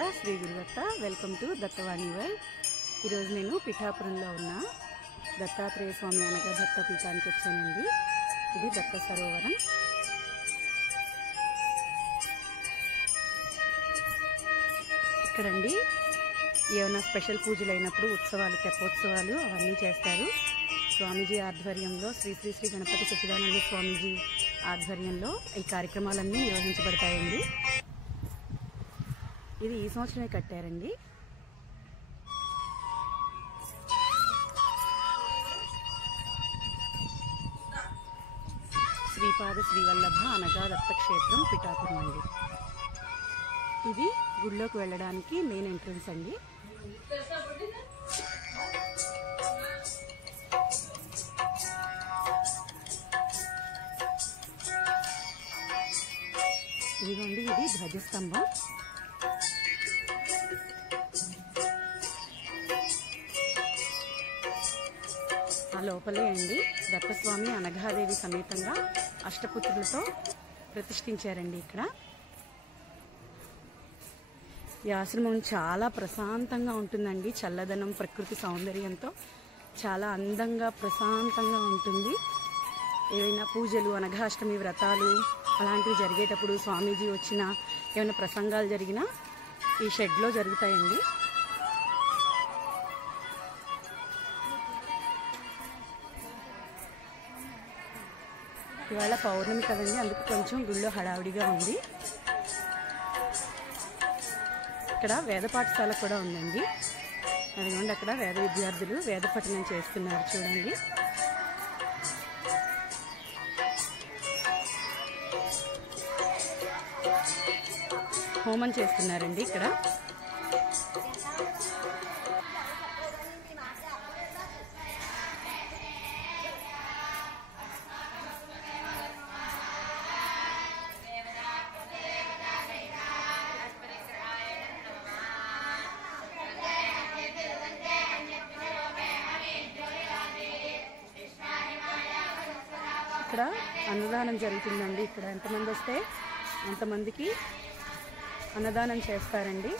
Gurudatta Shri Gurudatta. Welcome to Dattavani world. ఈరోజు నేను పిఠాపురంలో ఉన్న దత్తాత్రేయ స్వామి అనగా దత్త పీఠానికి వచ్చానండి. ఇది దత్త సరోవరం. ఇక్కడండి ఏమైనా స్పెషల్ పూజలు అయినప్పుడు ఉత్సవాలు, తెప్పోత్సవాలు అవన్నీ చేస్తారు. స్వామీజీ ఆధ్వర్యంలో శ్రీ శ్రీ శ్రీ గణపతి సచ్చిదానంద స్వామీజీ ఆధ్వర్యంలో ఈ కార్యక్రమాలన్నీ నిర్వహించబడతాయండి. ఇది ఈ సంవత్సరమే కట్టారండి. శ్రీపాద శ్రీవల్లభ అనగా దత్తక్షేత్రం పిఠాపురం అండి. ఇది గుడిలోకి వెళ్ళడానికి మెయిన్ ఎంట్రన్స్ అండి. ఇదిగోండి, ఇది ధ్వజస్తంభం. ఆ లోపలే అండి దత్తస్వామి అనఘాదేవి సమేతంగా అష్టపుత్రులతో ప్రతిష్ఠించారండి. ఇక్కడ ఈ ఆశ్రమం చాలా ప్రశాంతంగా ఉంటుందండి. చల్లదనం, ప్రకృతి సౌందర్యంతో చాలా అందంగా ప్రశాంతంగా ఉంటుంది. ఏవైనా పూజలు, అనఘాష్టమి వ్రతాలు అలాంటివి జరిగేటప్పుడు, స్వామీజీ వచ్చిన ఏమైనా ప్రసంగాలు జరిగినా ఈ షెడ్లో జరుగుతాయండి. ఇవాళ పౌర్ణమి కదండి, అందుకు కొంచెం గుళ్ళో హడావుడిగా ఉంది. ఇక్కడ వేద పాఠశాల కూడా ఉందండి. అదిగోండి, అక్కడ వేద విద్యార్థులు వేద పఠనం చేస్తున్నారు చూడండి. హోమం చేస్తున్నారండి ఇక్కడ. ఇక్కడ అన్నదానం జరుగుతుందండి. ఇక్కడ ఎంతమంది వస్తే అంతమందికి అన్నదానం చేస్తారండి.